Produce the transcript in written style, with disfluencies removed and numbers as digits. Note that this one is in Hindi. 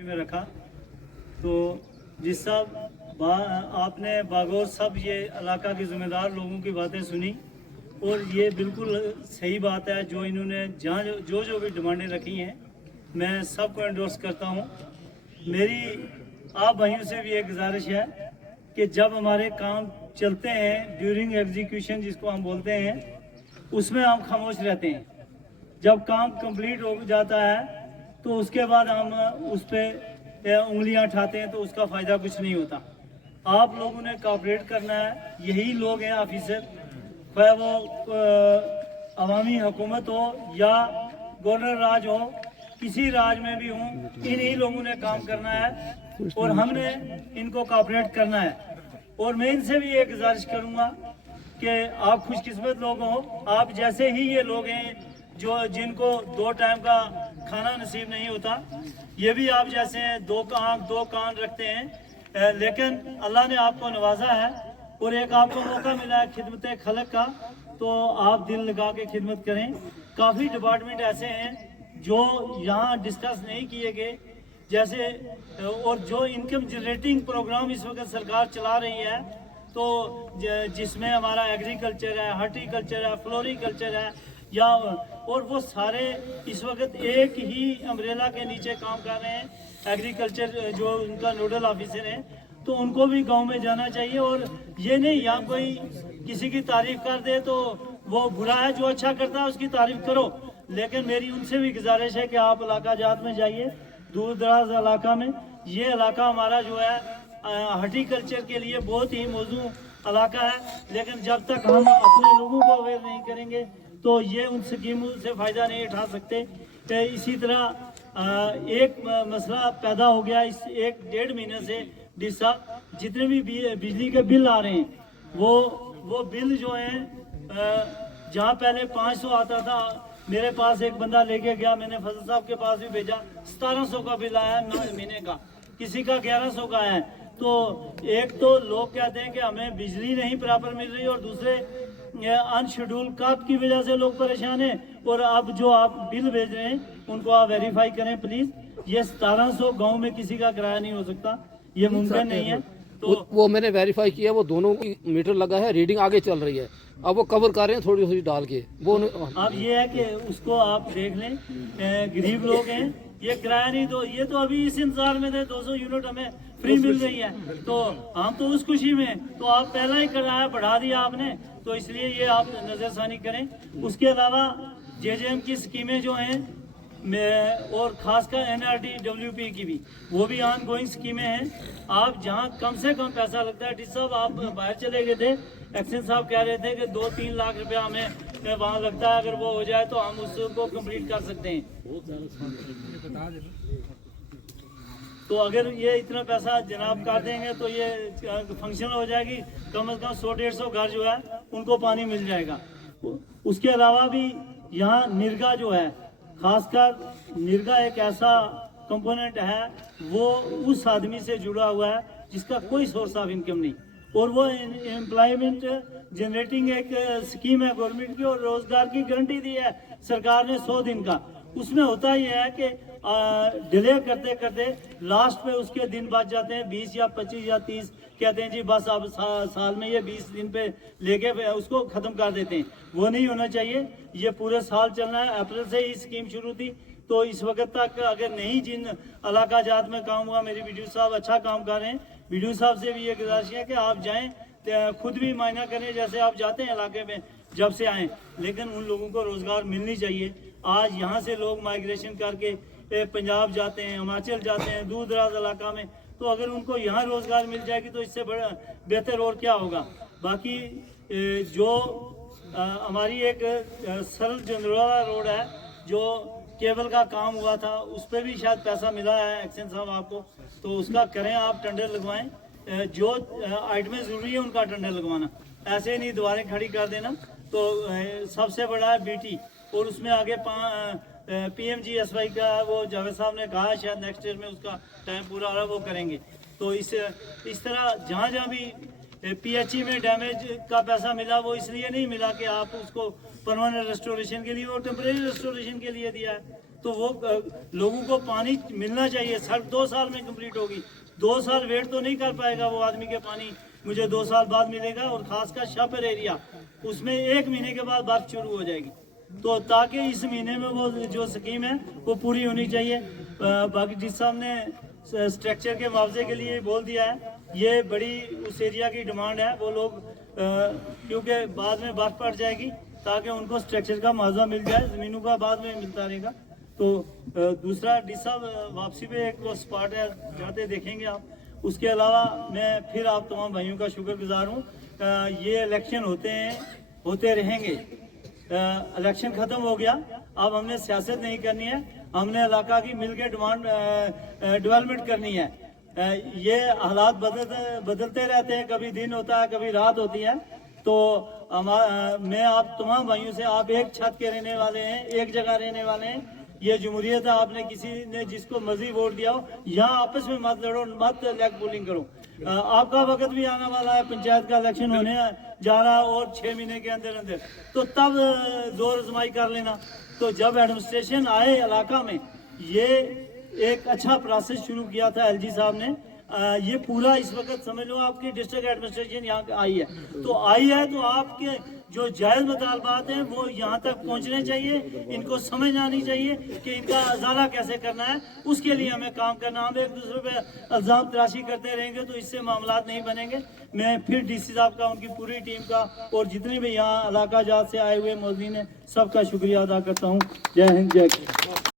में रखा तो जिस साहब आपने बागौर सब ये इलाका के ज़िम्मेदार लोगों की बातें सुनी और ये बिल्कुल सही बात है। जो इन्होंने जहाँ जो भी डिमांडें रखी हैं मैं सबको एंडोर्स करता हूँ। मेरी आप भाइयों से भी एक गुजारिश है कि जब हमारे काम चलते हैं ड्यूरिंग एग्जीक्यूशन जिसको हम बोलते हैं उसमें हम खामोश रहते हैं। जब काम कंप्लीट हो जाता है तो उसके बाद हम उस पर उंगलियां उठाते हैं तो उसका फ़ायदा कुछ नहीं होता। आप लोगों ने कोऑपरेट करना है। यही लोग हैं ऑफिसर, चाहे वो अवामी हुकूमत हो या गवर्नर राज हो, किसी राज में भी हों, इन्हीं लोगों ने काम करना है और हमने इनको कोऑपरेट करना है। और मैं इनसे भी एक गुजारिश करूँगा कि आप खुशकिस्मत लोग हो। आप जैसे ही ये लोग हैं जो जिनको 2 टाइम का खाना नसीब नहीं होता, ये भी आप जैसे हैं, 2 आँख 2 कान रखते हैं, लेकिन अल्लाह ने आपको नवाजा है और एक आपको मौका मिला है खिदमत खलक का, तो आप दिल लगा के खिदमत करें। काफ़ी डिपार्टमेंट ऐसे हैं जो यहाँ डिस्कस नहीं किए गए, जैसे और जो इनकम जनरेटिंग प्रोग्राम इस वक्त सरकार चला रही है, तो जिसमें हमारा एग्रीकल्चर है, हॉर्टिकल्चर है, फ्लोरिकल्चर है, या और वो सारे इस वक्त एक ही अम्ब्रेला के नीचे काम कर रहे हैं। एग्रीकल्चर जो उनका नोडल ऑफिसर है, तो उनको भी गांव में जाना चाहिए। और ये नहीं यहाँ कोई किसी की तारीफ कर दे तो वो बुरा है, जो अच्छा करता है उसकी तारीफ करो। लेकिन मेरी उनसे भी गुजारिश है कि आप इलाका जात में जाइए, दूर दराज इलाका में। ये इलाका हमारा जो है हॉर्टिकल्चर के लिए बहुत ही मौजू इलाका है, लेकिन जब तक हम अपने लोगों को अवेयर नहीं करेंगे तो ये उन स्कीमों से फ़ायदा नहीं उठा सकते। तो इसी तरह एक मसला पैदा हो गया इस 1-1.5 महीने से डिस्सा, जितने भी बिजली के बिल आ रहे हैं वो बिल जो हैं, जहाँ पहले 500 आता था, मेरे पास एक बंदा लेके गया, मैंने फजल साहब के पास भी भेजा, 1700 का बिल आया 9 महीने का, किसी का 1100 का है। तो एक तो लोग कहते हैं कि हमें बिजली नहीं बराबर मिल रही, और दूसरे अनशेड्यूल कास्ट की वजह से लोग परेशान हैं। और अब जो आप बिल भेज रहे हैं उनको आप वेरीफाई करें प्लीज़। ये 1700 गांव में किसी का किराया नहीं हो सकता, ये मुमकिन नहीं है। तो वो मैंने वेरीफाई किया, वो दोनों की मीटर लगा है, रीडिंग आगे चल रही है। अब वो कवर कर रहे हैं थोड़ी थोड़ी डाल के वो। अब ये है कि उसको आप देख लें, गरीब लोग हैं, ये किराया नहीं, तो ये तो अभी इस इंतजार में थे 200 यूनिट हमें फ्री मिल रही है, तो हम तो उस खुशी में, तो आप पहला ही किराया बढ़ा दिया आपने, तो इसलिए ये आप नज़रसानी करें। उसके अलावा जेजेएम की स्कीमें जो हैं और खासकर एनआरडी डब्ल्यूपी की भी, वो भी ऑन गोइंग स्कीमें हैं। आप जहां कम से कम पैसा लगता है, डिस साहब आप बाहर चले गए थे, एक्शन साहब कह रहे थे कि 2-3 लाख रुपया हमें वहाँ लगता है, अगर वो हो जाए तो हम उसको कंप्लीट कर सकते हैं। तो अगर ये इतना पैसा जनाब कर देंगे तो ये फंक्शन हो जाएगी, कम से कम 100-150 घर जो है उनको पानी मिल जाएगा। उसके अलावा भी यहाँ निरगा जो है, खासकर निरगा एक ऐसा कंपोनेंट है, वो उस आदमी से जुड़ा हुआ है जिसका कोई सोर्स ऑफ इनकम नहीं, और वो एम्प्लॉयमेंट जनरेटिंग एक स्कीम है गवर्नमेंट की, और रोजगार की गारंटी दी है सरकार ने 100 दिन का। उसमें होता यह है कि डिले करते करते लास्ट पे उसके दिन बच जाते हैं 20 या 25 या 30, कहते हैं जी बस अब साल में ये 20 दिन पे लेके उसको ख़त्म कर देते हैं। वो नहीं होना चाहिए, ये पूरे साल चलना है। अप्रैल से ही स्कीम शुरू थी, तो इस वक्त तक अगर नहीं जिन इलाका जात में काम हुआ, मेरी वीडियो साहब अच्छा काम कर रहे हैं, वीडियो साहब से भी ये गुजारिश है कि आप जाएँ, खुद भी मायना करें जैसे आप जाते हैं इलाके में जब से आएँ, लेकिन उन लोगों को रोज़गार मिलनी चाहिए। आज यहाँ से लोग माइग्रेशन करके पंजाब जाते हैं, हिमाचल जाते हैं, दूर दराज इलाका में, तो अगर उनको यहाँ रोज़गार मिल जाएगी तो इससे बड़ा बेहतर और क्या होगा। बाकी जो हमारी एक सरल जंदरोला रोड है, जो केबल का काम हुआ था, उस पर भी शायद पैसा मिला है एक्शन साहब आपको, तो उसका करें, आप टेंडर लगवाएं। जो आइटमें ज़रूरी है उनका टेंडर लगवाना, ऐसे नहीं दोबारा खड़ी कर देना। तो सबसे बड़ा है बीटी, और उसमें आगे PMGSY का वो जावेद साहब ने कहा शायद नेक्स्ट ईयर में उसका टाइम पूरा हो रहा है, वो करेंगे। तो इस तरह जहाँ जहाँ भी पीएचई में डैमेज का पैसा मिला, वो इसलिए नहीं मिला कि आप उसको परमानेंट रेस्टोरेशन के लिए, वो टेम्परेरी रेस्टोरेशन के लिए दिया है। तो वो लोगों को पानी मिलना चाहिए। सड़क 2 साल में कंप्लीट होगी, 2 साल वेट तो नहीं कर पाएगा वो आदमी के पानी मुझे 2 साल बाद मिलेगा। और खासकर शाहपुर एरिया, उसमें 1 महीने के बाद बर्फ शुरू हो जाएगी। तो ताकि इस महीने में वो जो स्कीम है वो पूरी होनी चाहिए। बाकी जिस साहब ने स्ट्रक्चर के मुआवजे के लिए बोल दिया है, ये बड़ी उस एरिया की डिमांड है। वो लोग क्योंकि बाद में बर्फ पड़ जाएगी, ताकि उनको स्ट्रक्चर का मुआवजा मिल जाए, ज़मीनों का बाद में मिलता रहेगा। तो दूसरा डी साहब वापसी पे एक वो स्पॉट है, जाते देखेंगे आप। उसके अलावा मैं फिर आप तमाम भाइयों का शुक्रगुजार हूँ। ये इलेक्शन होते रहेंगे। इलेक्शन ख़त्म हो गया, अब हमने सियासत नहीं करनी है, हमने इलाका की मिलकर डेवलपमेंट करनी है। ये हालात बदलते रहते हैं, कभी दिन होता है, कभी रात होती है। तो मैं आप तमाम भाइयों से, आप एक छत के रहने वाले हैं, एक जगह रहने वाले हैं। ये जमहूरियत है, आपने किसी ने जिसको मर्जी वोट दिया हो, यहाँ आपस में मत लड़ो, मत लेग पुलिंग करो। आपका वक्त भी आने वाला है, पंचायत का इलेक्शन होने जा रहा है और 6 महीने के अंदर अंदर, तो तब जोर आजमाई कर लेना। तो जब एडमिनिस्ट्रेशन आए इलाका में, ये एक अच्छा प्रोसेस शुरू किया था एलजी साहब ने। ये पूरा इस वक्त समझ लो आपकी डिस्ट्रिक्ट एडमिनिस्ट्रेशन यहाँ आई है, तो आपके जो जायज़ मुतालबात हैं वो यहाँ तक पहुँचने चाहिए। इनको समझ आनी चाहिए कि इनका अजाला कैसे करना है, उसके लिए हमें काम करना। हम एक दूसरे पे इल्ज़ाम तराशी करते रहेंगे तो इससे मामलात नहीं बनेंगे। मैं फिर डीसी साहब का, उनकी पूरी टीम का और जितने भी यहाँ इलाका जात से आए हुए मौजूद हैं, सबका शुक्रिया अदा करता हूँ। जय हिंद, जय